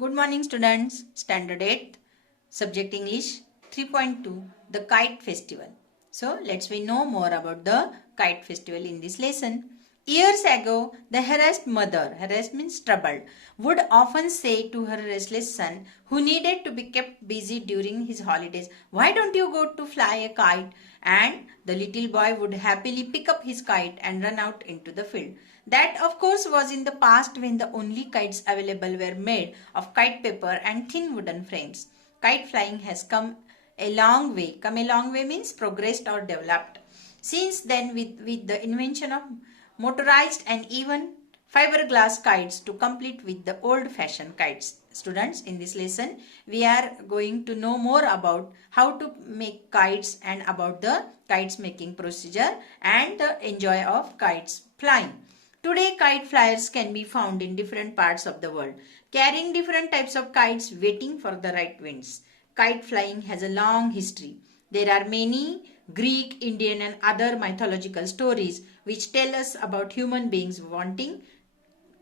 Good morning students, Standard 8th, Subject English 3.2, The Kite Festival. So let's we know more about the Kite Festival in this lesson. Years ago, the harassed mother, harassed means troubled, would often say to her restless son who needed to be kept busy during his holidays, "Why don't you go to fly a kite?" And the little boy would happily pick up his kite and run out into the field. That, of course, was in the past when the only kites available were made of kite paper and thin wooden frames. Kite flying has come a long way. Come a long way means progressed or developed. Since then, with the invention of motorized and even fiberglass kites to complete with the old-fashioned kites. Students, in this lesson, we are going to know more about how to make kites and about the kites making procedure and the enjoy of kites flying. Today, kite flyers can be found in different parts of the world, carrying different types of kites waiting for the right winds. Kite flying has a long history. There are many Greek, Indian and other mythological stories which tell us about human beings wanting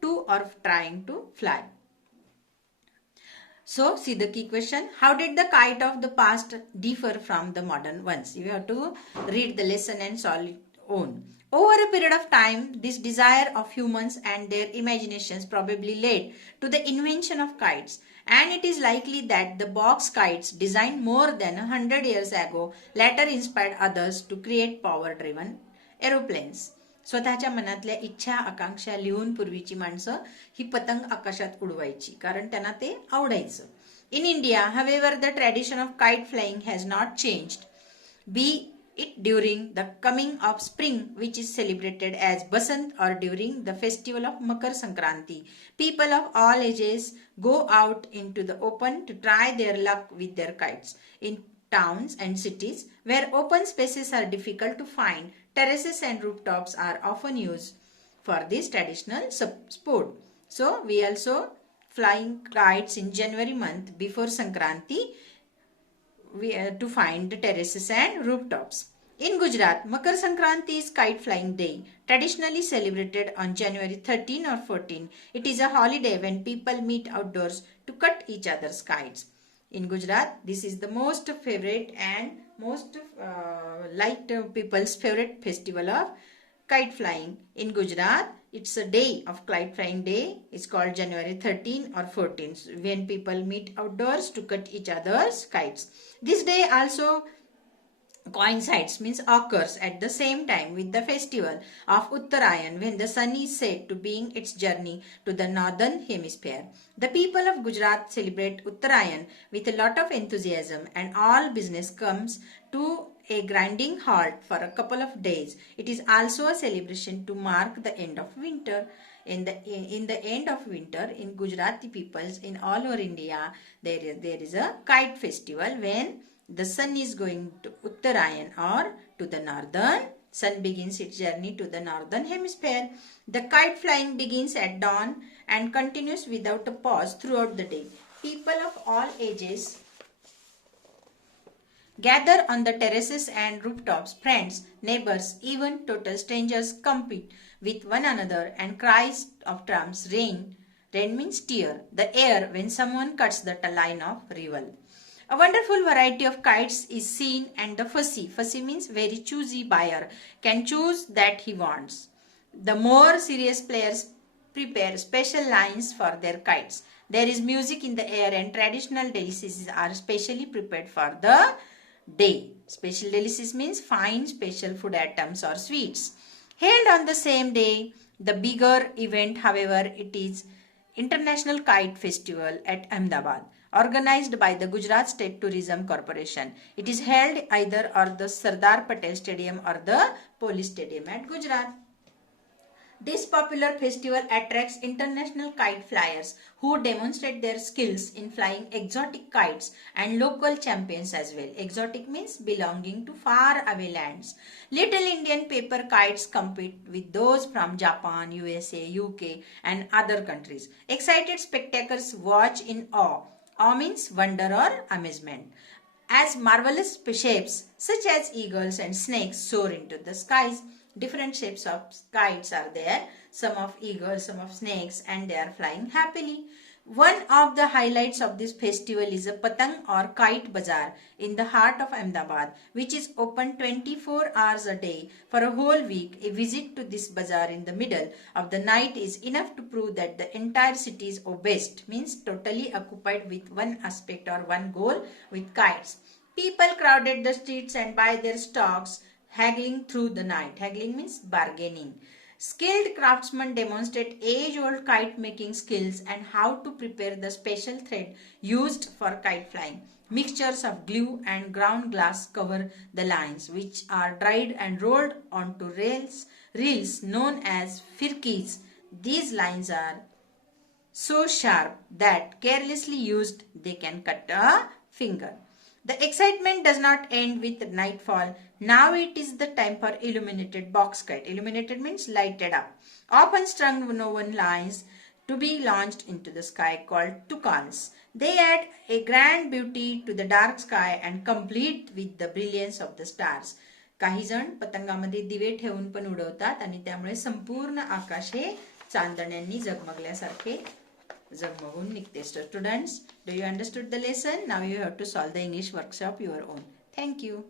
to or trying to fly. So, see the key question. How did the kite of the past differ from the modern ones? You have to read the lesson and solve it own. Over a period of time, this desire of humans and their imaginations probably led to the invention of kites. And it is likely that the box kites designed more than 100 years ago later inspired others to create power-driven aeroplanes. स्वतःच्या मनातल्या इच्छा आकांक्षा लिहून पूर्वीची माणसं ही पतंग आकाशात उडवायची कारण त्यांना ते आवडायचं. In India, however, the tradition of kite flying has not changed. Be it during the coming of spring, which is celebrated as Basant, or during the festival of Makar Sankranti. People of all ages go out into the open to try their luck with their kites. In towns and cities where open spaces are difficult to find, terraces and rooftops are often used for this traditional sport. So we also flying kites in January month before Sankranti to find the terraces and rooftops. In Gujarat, Makar Sankranti is kite flying day, traditionally celebrated on January 13 or 14. It is a holiday when people meet outdoors to cut each other's kites. In Gujarat, this is the most favorite and most liked people's favorite festival of kite flying. In Gujarat, it's a day of kite flying day. It's called January 13 or 14 when people meet outdoors to cut each other's kites. This day also coincides means occurs at the same time with the festival of Uttarayan when the sun is said to begin its journey to the northern hemisphere. The people of Gujarat celebrate Uttarayan with a lot of enthusiasm and all business comes to a grinding halt for a couple of days. It is also a celebration to mark the end of winter. In the end of winter in Gujarati peoples in all over India there is a kite festival when the sun is going to Uttarayan or to the northern. Sun begins its journey to the northern hemisphere. The kite flying begins at dawn and continues without a pause throughout the day. People of all ages gather on the terraces and rooftops. Friends, neighbors, even total strangers compete with one another and cries of drums rain. Rain means tear the air when someone cuts the line of rival. A wonderful variety of kites is seen and the fussy means very choosy buyer can choose that he wants. The more serious players prepare special lines for their kites. There is music in the air and traditional delicacies are specially prepared for the day. Special delicacies means fine special food items or sweets. Held on the same day, the bigger event, however, it is International Kite Festival at Ahmedabad, organized by the Gujarat State Tourism Corporation. It is held either at the Sardar Patel Stadium or the Police Stadium at Gujarat. This popular festival attracts international kite flyers who demonstrate their skills in flying exotic kites and local champions as well. Exotic means belonging to far away lands. Little Indian paper kites compete with those from Japan, USA, UK and other countries. Excited spectators watch in awe. Awe means wonder or amazement. As marvelous shapes such as eagles and snakes soar into the skies. Different shapes of kites are there. Some of eagles, some of snakes, and they are flying happily. One of the highlights of this festival is a Patang or Kite Bazaar in the heart of Ahmedabad, which is open 24 hours a day for a whole week. A visit to this bazaar in the middle of the night is enough to prove that the entire city is obsessed, means totally occupied with one aspect or one goal, with kites. People crowded the streets and buy their stocks, haggling through the night. Haggling means bargaining. Skilled craftsmen demonstrate age-old kite-making skills and how to prepare the special thread used for kite flying. Mixtures of glue and ground glass cover the lines, which are dried and rolled onto reels known as firkis. These lines are so sharp that carelessly used they can cut a finger. The excitement does not end with nightfall. Now it is the time for illuminated box kite. Illuminated means lighted up. Often strung woven lines to be launched into the sky called tukans. They add a grand beauty to the dark sky and complete with the brilliance of the stars. काही जण पतंगामध्ये दिवे ठेवून पण उडवतात आणि त्यामुळे संपूर्ण आकाश हे चांदण्यांनी जगमगल्यासारखे जगमगून निघते. Students, do you understood the lesson? Now you have to solve the English workshop your own. Thank you.